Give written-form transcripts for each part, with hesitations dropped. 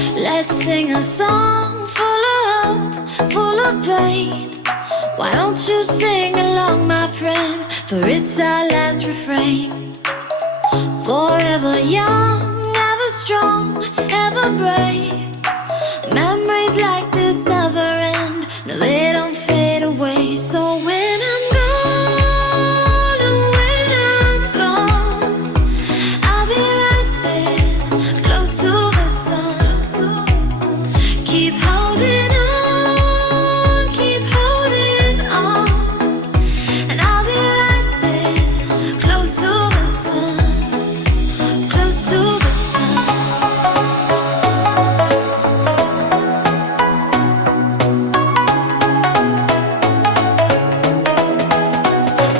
Let's sing a song full of hope, full of pain. Why don't you sing along, my friend? For it's our last refrain. Forever young, ever strong, ever brave. Memories like this never end. No, they don't fade away. So when I'm gone, oh, when I'm gone, I'll be right there, close to the sun. Keep holding on, keep holding on. And I'll be right there, close to the sun, close to the sun.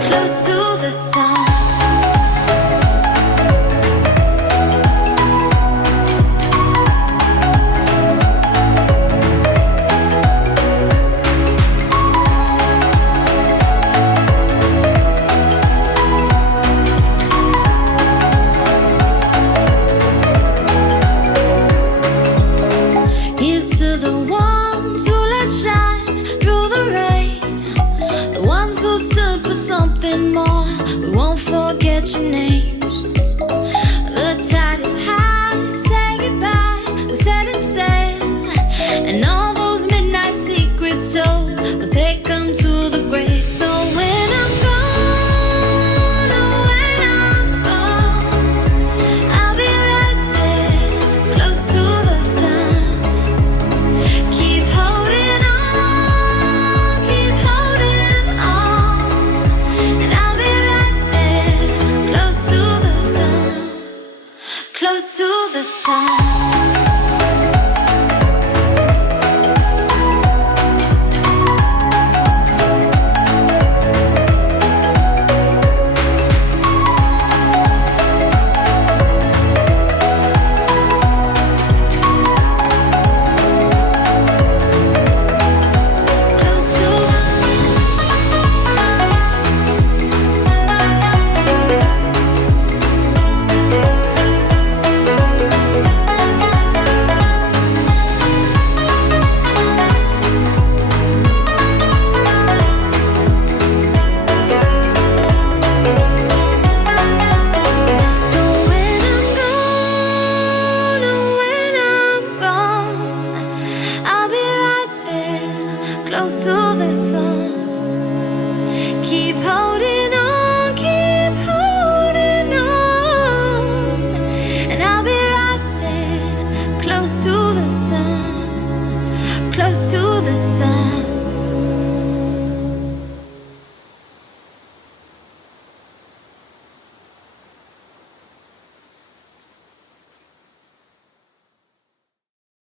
Close to the sun. Here's to the ones who let shine through the rain, the ones who stood for something more. We won't forget your names. The tide is high, say goodbye, we set it sail. And all those midnight secrets told, we'll take them to the grave. So when I'm gone, oh, when I'm gone, I'll be right there, close to the sun. Keep holding on, keep holding on. And I'll be right there, close to the sun, close to the sun. Close to the sun. So when I'm gone, oh, when I'm gone, I'll be right there, close to the sun. Keep holding on, keep holding on. And I'll be right there, close to the sun, close to the sun.